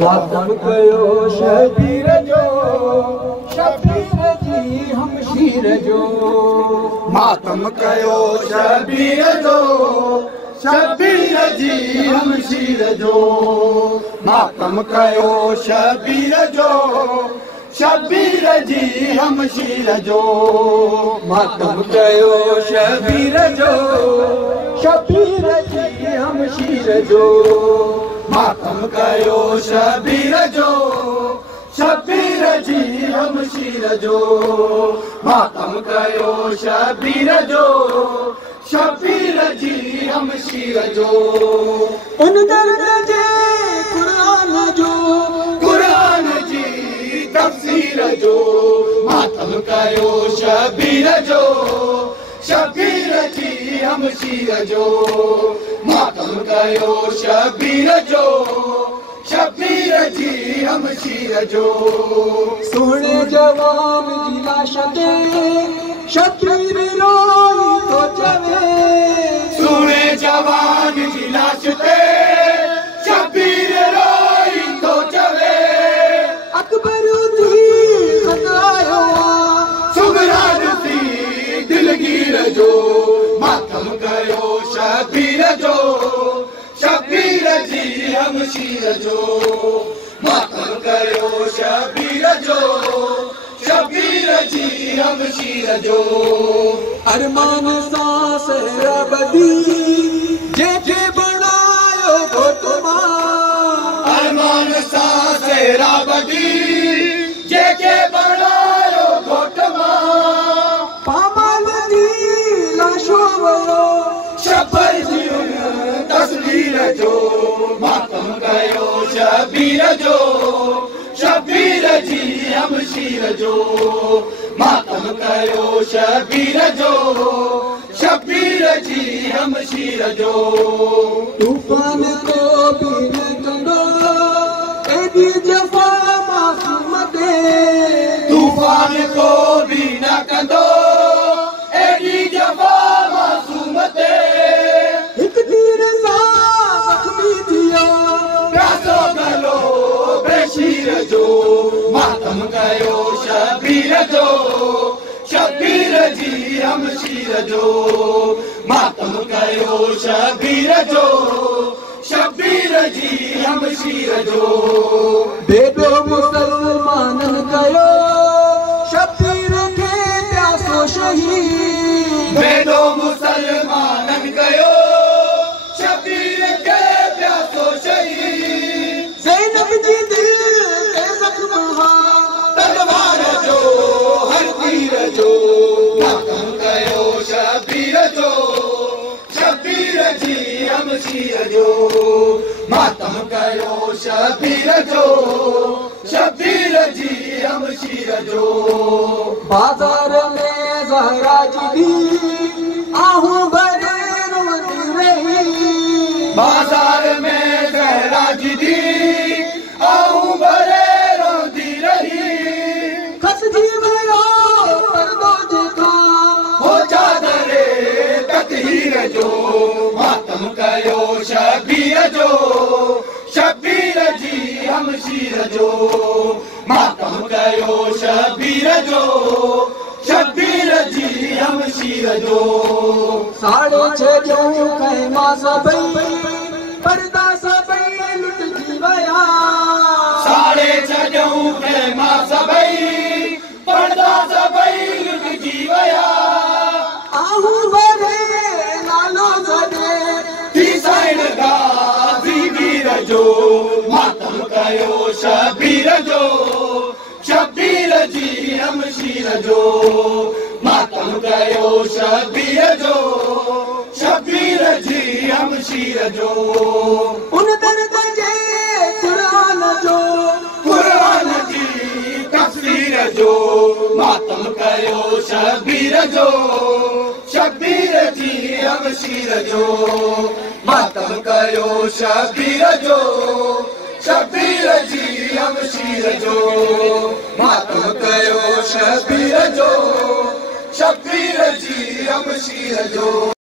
मातम कयो शबीर जो शबीर जी हमशीर जो मातम कयो शबीर जो शबीर जी हमशीर जो मातम कयो शबीर जो शबीर जी हमशीर जो मातम कयो शबीर जो शबीर जी हमशीर जो मातम कयो शबीर जो शबीर जी हमशीर जो मातम कयो शबीर जो शबीर जी हमशीर जो उन दर्द जे कुरान जी तफसीर जो मातम कयो शबीर जो शबीर जी हमशीर जो मातम कयो शबीर जो शबीर जी हमशीर जो सोने जवान जी लाश ते शबीर रोई तो चवे सोने जवान जी लाश ते शबीर रोई तो चवे अकबर जी खतायो सुगरान थी दिलगीर जो मातम कयो शबीर जो शबीर जी हमशीर जो मातम कयो शबीर जो शबीर जी हमशीर जो अरमान सांस रबदी जेके बनायो घोटमा अरमान सांस रबदी जेके बनायो घोटमा पामाल दी लाशो शबर जी तस्वीर जो मातम कयो शबीर जो शबीर जी हमशीर जो मातम कयो शबीर जो शबीर जी हमशीर जो तूफान को भी न कंदो एडी जफा मासूम दे तूफान को भी न कंदो एडी जफा मासूम दे एक तीर सा जख्मी दिया प्यासो गलो बेशीर जो मातम कयो शबीर जो शबीर जी हमशीर जो मातम कयो शबीर जो शबीर जी हमशीर जो बेदो मुसलमानन कयो शबीर के प्यासो शहीद बेदो मुसलमानन कयो शबीर के प्यासो शहीद ज़ैनब जी दिल के जख्म तलवार जो हर तीर जो मातम कयो शबीर जो शबीर जी हमशीर जो मातम कयो शबीर जो शबीर जी हमशीर जो बाजार में ज़हरा जी आहूं भरे रोती रही बाजार में ज़हरा जी आहूं भरे रोती रही खस जी भयो पर्दो जेका हो चादरे तकहीर जो मातम कयो शबीर जो शबीर जी हमशीर जो मातम कयो शबीर जो शबीर जी हमशीर जो 6:30 जो खैमा सभई पर्दा सभई लुटजी वया 6:30 जो खैमा सभई पर्दा सभई लुटजी वया आहूं भरे नालो जडे थी साइन गाज़ी वीर जो मातम कयो शबीर जो शबीर जी हमशीर जो मातम कयो शबीर जो शबीर जी हमशीर जो उन दर्द जे कुरान जी तफसीर जो मातम कयो शबीर जो शबीर जी हमशीर जो मातम कयो शबीर जो शबीर जी हमशीर जो शबीर जो शबीर जी हमशीर जो